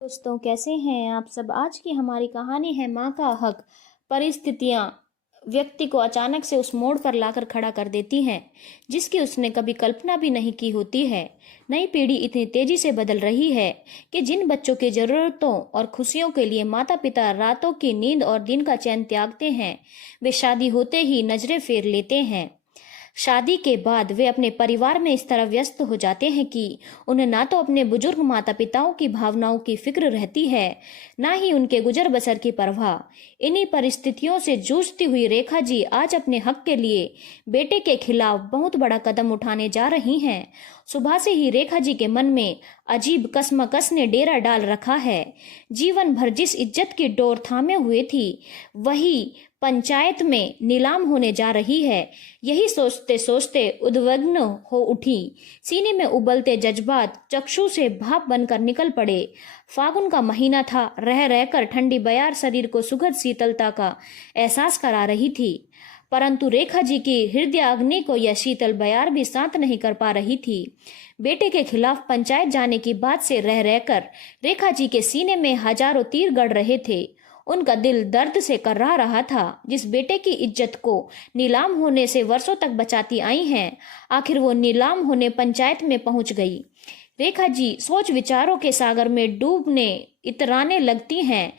दोस्तों, कैसे हैं आप सब। आज की हमारी कहानी है माँ का हक। परिस्थितियाँ व्यक्ति को अचानक से उस मोड़ पर लाकर खड़ा कर देती हैं जिसकी उसने कभी कल्पना भी नहीं की होती है। नई पीढ़ी इतनी तेजी से बदल रही है कि जिन बच्चों की जरूरतों और खुशियों के लिए माता पिता रातों की नींद और दिन का चैन त्यागते हैं, वे शादी होते ही नजरें फेर लेते हैं। शादी के बाद वे अपने परिवार में इस तरह व्यस्त हो जाते हैं कि उन्हें ना तो अपने बुजुर्ग माता पिताओं की भावनाओं की फिक्र रहती है, ना ही उनके गुजर बसर की परवाह। इन्हीं परिस्थितियों से जूझती हुई रेखा जी आज अपने हक के लिए बेटे के खिलाफ बहुत बड़ा कदम उठाने जा रही हैं। सुबह से ही रेखा जी के मन में अजीब कसमकस ने डेरा डाल रखा है। जीवन भर जिस इज्जत की डोर थामे हुए थी, वही पंचायत में नीलाम होने जा रही है। यही सोचते सोचते उद्विग्न हो उठी। सीने में उबलते जज्बात चक्षु से भाप बनकर निकल पड़े। फागुन का महीना था। रह रहकर ठंडी बयार शरीर को सुखद शीतलता का एहसास करा रही थी, परंतु रेखा जी की हृदय अग्नि को यह शीतल बयार भी शांत नहीं कर पा रही थी। बेटे के खिलाफ पंचायत जाने की बात से रह रहकर रेखा जी के सीने में हजारों तीर गड़ रहे थे। उनका दिल दर्द से कर्रा रहा था। जिस बेटे की इज्जत को नीलाम होने से वर्षों तक बचाती आई हैं, आखिर वो नीलाम होने पंचायत में पहुंच गई। रेखा जी सोच विचारों के सागर में डूबने इतराने लगती हैं।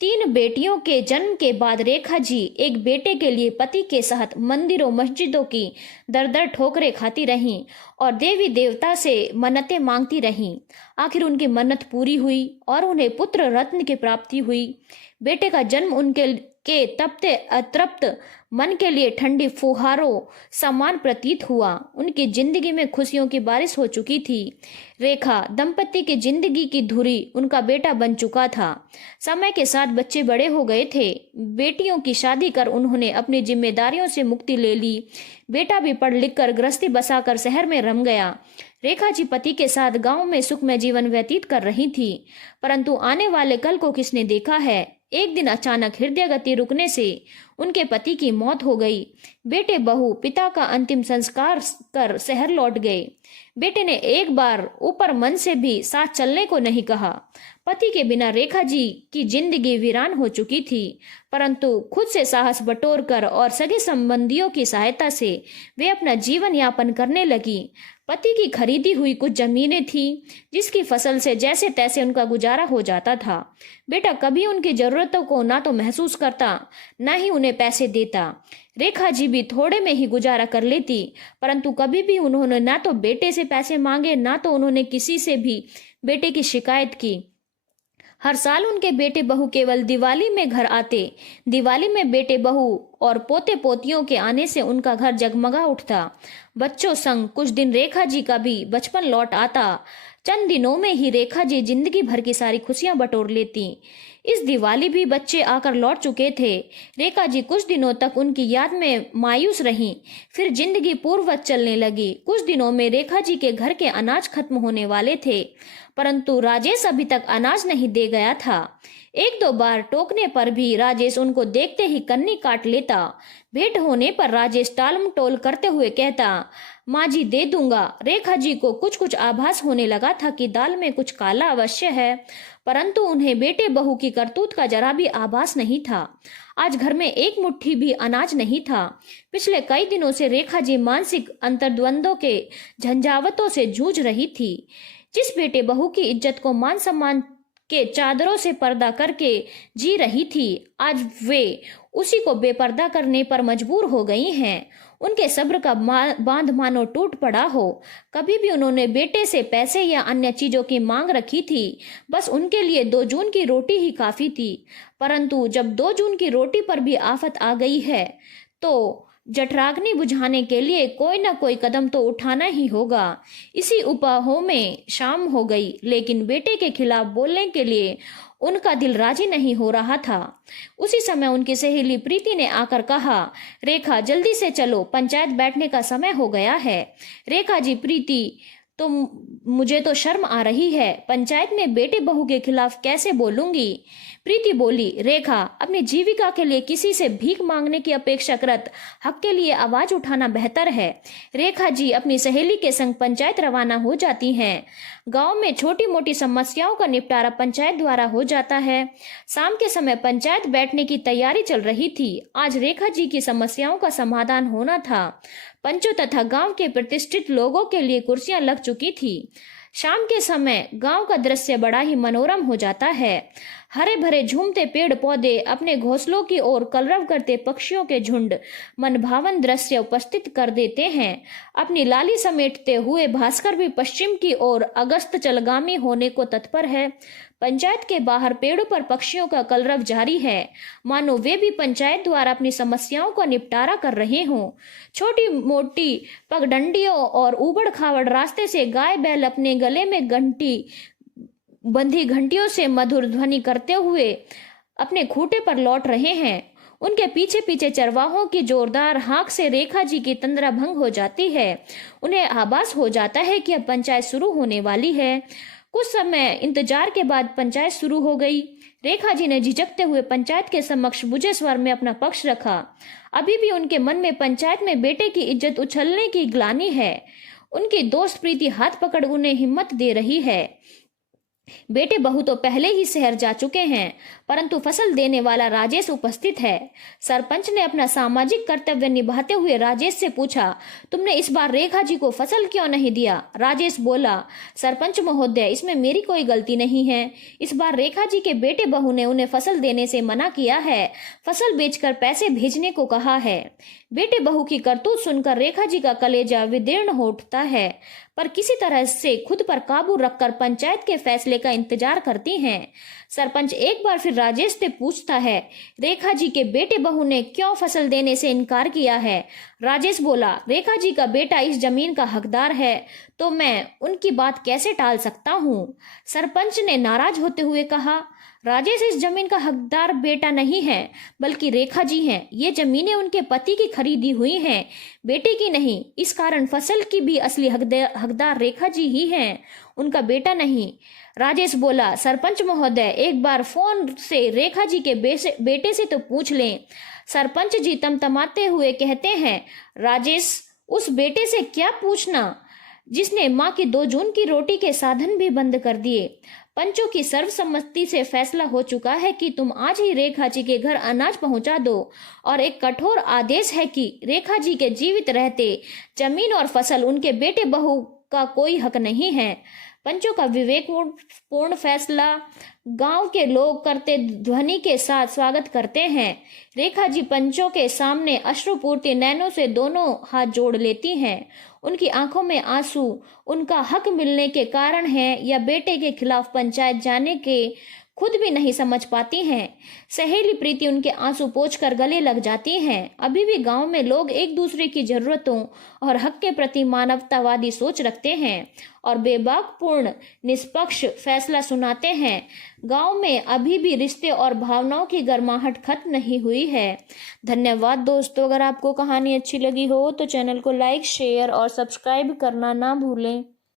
3 बेटियों के जन्म के बाद रेखा जी एक बेटे के लिए पति के साथ मंदिरों मस्जिदों की दर दर ठोकरें खाती रहीं और देवी देवता से मन्नतें मांगती रहीं। आखिर उनकी मन्नत पूरी हुई और उन्हें पुत्र रत्न की प्राप्ति हुई। बेटे का जन्म उनके तपते अतृप्त मन के लिए ठंडी फुहारों समान प्रतीत हुआ। उनकी जिंदगी में खुशियों की बारिश हो चुकी थी। रेखा दंपति की जिंदगी की धुरी उनका बेटा बन चुका था। समय के साथ बच्चे बड़े हो गए थे। बेटियों की शादी कर उन्होंने अपनी जिम्मेदारियों से मुक्ति ले ली। बेटा भी पढ़ लिख कर गृहस्थी बसाकर शहर में रम गया। रेखा जी पति के साथ गांव में सुखमय जीवन व्यतीत कर रही थी, परंतु आने वाले कल को किसने देखा है। एक दिन अचानक हृदय गति रुकने से उनके पति की मौत हो गई। बेटे बहू पिता का अंतिम संस्कार कर शहर लौट गए। बेटे ने एक बार ऊपर मन से भी साथ चलने को नहीं कहा। पति के बिना रेखा जी की जिंदगी वीरान हो चुकी थी, परंतु खुद से साहस बटोर कर और सगे संबंधियों की सहायता से वे अपना जीवन यापन करने लगी। पति की खरीदी हुई कुछ जमीनें थी, जिसकी फसल से जैसे तैसे उनका गुजारा हो जाता था। बेटा कभी उनकी जरूरतों को ना तो महसूस करता, ना ही उन्हें पैसे देता। रेखा जी भी थोड़े में ही गुजारा कर लेती, परंतु कभी भी उन्होंने ना तो बेटे से पैसे मांगे, ना तो उन्होंने किसी से भी बेटे की शिकायत की। हर साल उनके बेटे बहू केवल दिवाली में घर आते। दिवाली में बेटे बहू और पोते पोतियों के आने से उनका घर जगमगा उठता। बच्चों संग कुछ दिन रेखा जी का भी बचपन लौट आता। चंद दिनों में ही रेखा जी जिंदगी भर की सारी खुशियां बटोर लेती। इस दिवाली भी बच्चे आकर लौट चुके थे। रेखा जी कुछ दिनों तक उनकी याद में मायूस रहीं, फिर जिंदगी पूर्ववत चलने लगी। कुछ दिनों में रेखा जी के घर के अनाज खत्म होने वाले थे, परंतु राजेश अभी तक अनाज नहीं दे गया था। 1-2 बार टोकने पर भी राजेश उनको देखते ही कन्नी काट लेता। भेंट होने पर राजेश टालमटोल करते हुए कहता, माँ जी दे दूंगा। रेखा जी को कुछ कुछ आभास होने लगा था कि दाल में कुछ काला अवश्य है, परंतु उन्हें बेटे बहू की करतूत का जरा भी आभास नहीं था। आज घर में एक मुट्ठी भी अनाज नहीं था। पिछले कई दिनों से रेखा जी मानसिक अंतर्द्वंदों के झंझावतों से जूझ रही थी। जिस बेटे बहू की इज्जत को मान सम्मान के चादरों से पर्दा करके जी रही थी, आज वे उसी को बेपर्दा करने पर मजबूर हो गई हैं। उनके सब्र का बांध मानो टूट पड़ा हो। कभी भी उन्होंने बेटे से पैसे या अन्य चीजों की मांग रखी थी, बस उनके लिए 2 जून की रोटी ही काफी थी। परंतु जब 2 जून की रोटी पर भी आफत आ गई है, तो जठराग्नि बुझाने के लिए कोई ना कोई कदम तो उठाना ही होगा। इसी उपाहों में शाम हो गई, लेकिन बेटे के खिलाफ बोलने के लिए उनका दिल राजी नहीं हो रहा था। उसी समय उनकी सहेली प्रीति ने आकर कहा, रेखा जल्दी से चलो, पंचायत बैठने का समय हो गया है। रेखा जी प्रीति तो मुझे तो शर्म आ रही है। पंचायत में बेटे बहू के खिलाफ कैसे बोलूंगी? प्रीति बोली, रेखा, अपनी जीविका के लिए किसी से भीख मांगने की अपेक्षा करत हक के लिए आवाज उठाना बेहतर है। रेखा जी अपनी सहेली के संग पंचायत रवाना हो जाती हैं। गांव में छोटी मोटी समस्याओं का निपटारा पंचायत द्वारा हो जाता है। शाम के समय पंचायत बैठने की तैयारी चल रही थी। आज रेखा जी की समस्याओं का समाधान होना था। पंचों तथा गांव के प्रतिष्ठित लोगों के लिए कुर्सियां लग चुकी थी। शाम के समय गांव का दृश्य बड़ा ही मनोरम हो जाता है। हरे भरे झूमते पेड़ पौधे, अपने घोंसलों की ओर कलरव करते पक्षियों के झुंड मनभावन दृश्य उपस्थित कर देते हैं। अपनी लाली समेटते हुए भास्कर भी पश्चिम की ओर अगस्त चलगामी होने को तत्पर है। पंचायत के बाहर पेड़ों पर पक्षियों का कलरव जारी है, मानो वे भी पंचायत द्वारा अपनी समस्याओं का निपटारा कर रहे हों। छोटी मोटी पगडंडियों और उबड़ खाबड़ रास्ते से गाय बैल अपने गले में बंधी घंटियों से मधुर ध्वनि करते हुए अपने खूंटे पर लौट रहे हैं। उनके पीछे पीछे चरवाहों की जोरदार हाँक से रेखा जी की तंद्रा भंग हो जाती है। उन्हें आभास हो जाता है कि अब पंचायत शुरू होने वाली है। कुछ समय इंतजार के बाद पंचायत शुरू हो गई। रेखा जी ने झिझकते हुए पंचायत के समक्ष बुझे स्वर में अपना पक्ष रखा। अभी भी उनके मन में पंचायत में बेटे की इज्जत उछलने की ग्लानि है। उनकी दोस्त प्रीति हाथ पकड़ उन्हें हिम्मत दे रही है। बेटे बहू तो पहले ही शहर जा चुके हैं, परंतु फसल देने वाला राजेश उपस्थित है। सरपंच ने अपना सामाजिक कर्तव्य निभाते हुए राजेश से पूछा, तुमने इस बार रेखा जी को फसल क्यों नहीं दिया? राजेश बोला, सरपंच महोदय, इसमें मेरी कोई गलती नहीं है। इस बार रेखा जी के बेटे बहू ने उन्हें फसल देने से मना किया है, फसल बेचकर पैसे भेजने को कहा है। बेटे बहू की करतूत सुनकर रेखा जी का कलेजा विदीर्ण हो उठता है, पर किसी तरह से खुद पर काबू रखकर पंचायत के फैसले का इंतजार करती हैं। सरपंच एक बार फिर राजेश से पूछता है, रेखा जी के बेटे बहू ने क्यों फसल देने से इनकार किया है? राजेश बोला, रेखा जी का बेटा इस जमीन का हकदार है, तो मैं उनकी बात कैसे टाल सकता हूँ? सरपंच ने नाराज होते हुए कहा, राजेश इस जमीन का हकदार बेटा नहीं है, बल्कि रेखा जी हैं। ये जमीनें उनके पति की खरीदी हुई हैं, बेटे की नहीं। इस कारण फसल की भी असली हकदार रेखा जी ही हैं, उनका बेटा नहीं। राजेश बोला, सरपंच महोदय, एक बार फोन से रेखा जी के बेटे से तो पूछ लें। सरपंच जी तमतमाते हुए कहते हैं, राजेश, उस बेटे से क्या पूछना जिसने माँ की 2 जून की रोटी के साधन भी बंद कर दिए। पंचों की सर्वसम्मति से फैसला हो चुका है कि तुम आज ही रेखा जी के घर अनाज पहुंचा दो, और एक कठोर आदेश है कि रेखा जी के जीवित रहते जमीन और फसल उनके बेटे बहू का कोई हक नहीं है। पंचों का विवेकपूर्ण फैसला गांव के लोग करते ध्वनि के साथ स्वागत करते हैं। रेखा जी पंचों के सामने अश्रुपूर्ति नैनों से दोनों हाथ जोड़ लेती हैं। उनकी आंखों में आंसू उनका हक मिलने के कारण है या बेटे के खिलाफ पंचायत जाने के खुद भी नहीं समझ पाती हैं। सहेली प्रीति उनके आंसू पोंछकर गले लग जाती हैं। अभी भी गांव में लोग एक दूसरे की जरूरतों और हक के प्रति मानवतावादी सोच रखते हैं और बेबाकपूर्ण निष्पक्ष फैसला सुनाते हैं। गांव में अभी भी रिश्ते और भावनाओं की गर्माहट खत्म नहीं हुई है। धन्यवाद दोस्तों। अगर आपको कहानी अच्छी लगी हो तो चैनल को लाइक, शेयर और सब्सक्राइब करना ना भूलें।